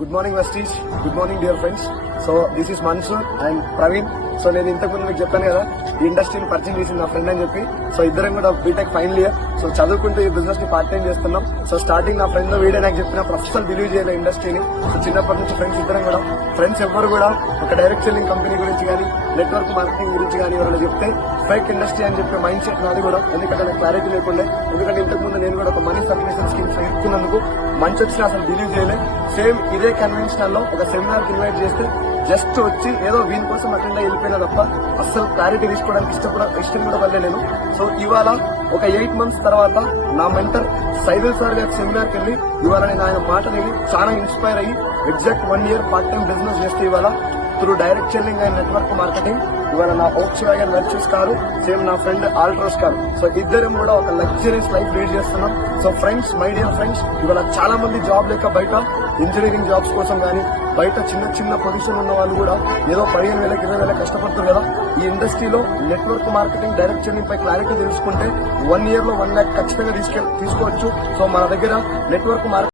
Good morning Vestige, good morning dear friends. So this is Mansoor and Praveen. So నేను ఇంతకుముందు మీకు చెప్పాను కదా, ఈ ఇండస్ట్రీని పరిచయం చేసింది నా ఫ్రెండ్ అని చెప్పి. సో ఇద్దరం కూడా బీటెక్ ఫైనల్ ఇయర్. సో చదువుకుంటూ ఈ బిజినెస్ ని పార్ట్ టైం చేస్తున్నాం. సో స్టార్టింగ్ నా ఫ్రెండ్ వీడియో నాకు చెప్పినప్పుడు అస్సలు బిలీవ్ చేయలేదు ఇండస్ట్రీని. సో చిన్నప్పటి నుంచి ఫ్రెండ్స్ ఇద్దరం కూడా, ఫ్రెండ్స్ ఎవరు కూడా ఒక డైరెక్ట్ సెల్లింగ్ కంపెనీ గురించి కానీ నెట్వర్క్ మార్కెటింగ్ గురించి కానీ ఎవరైనా చెప్తే ఫేక్ ఇండస్ట్రీ అని చెప్పే మైండ్ సెట్ నాది కూడా. ఎందుకంటే నాకు క్లారిటీ లేకుండే. ఎందుకంటే ఇంతకుముందు నేను కూడా ఒక మనీ సర్క్యులేషన్ స్కీమ్స్ ఇస్తున్నందుకు మంచి వచ్చినా అసలు బిలీవ్ చేయలేదు. సేమ్ ఇదే కన్వెన్షనల్ లో ఒక సెమినార్ కి ఇన్వైట్ చేస్తే జస్ట్ వచ్చి ఏదో వీని కోసం అటెండ్ అయ్యి వెళ్ళిపోయినా తప్ప అస్సలు క్లారిటీ తీసుకోవడానికి ఇష్టం కూడా వల్లే నేను. సో ఇవాళ ఒక 8 months తర్వాత నా మెంటర్ సైదుల్ సార్ గారి సెమినార్కి వెళ్ళి ఇవాళ నేను ఆయన మాట విని చాలా ఇన్స్పైర్ అయ్యి exact 1 year part time business చేస్తే ఇవాళ through direct selling and network marketing ఇవాళ నా ఓక్స్ వ్యాగన్ వెర్చూస్ కారు, సేమ్ నా ఫ్రెండ్ ఆల్ట్రోస్ కారు. సో ఇద్దరం కూడా ఒక లగ్జరీస్ లైఫ్ లీడ్ చేస్తున్నాం. So friends, my dear friends, ఇవాళ చాలా మంది జాబ్ లేక బయట ఇంజనీరింగ్ జాబ్స్ కోసం కానీ బయట చిన్న పొజిషన్ ఉన్న వాళ్ళు కూడా ఏదో 15,000 20,000 కష్టపడుతుంది కదా. ఈ ఇండస్ట్రీలో నెట్వర్క్ మార్కెటింగ్ డైరెక్ట్ సెల్లింగ్ పై క్లారిటీ తెలుసుకుంటే 1 year లో 1 lakh ఖచ్చితంగా తీసుకోవచ్చు. సో మన దగ్గర నెట్వర్క్ మార్కెటింగ్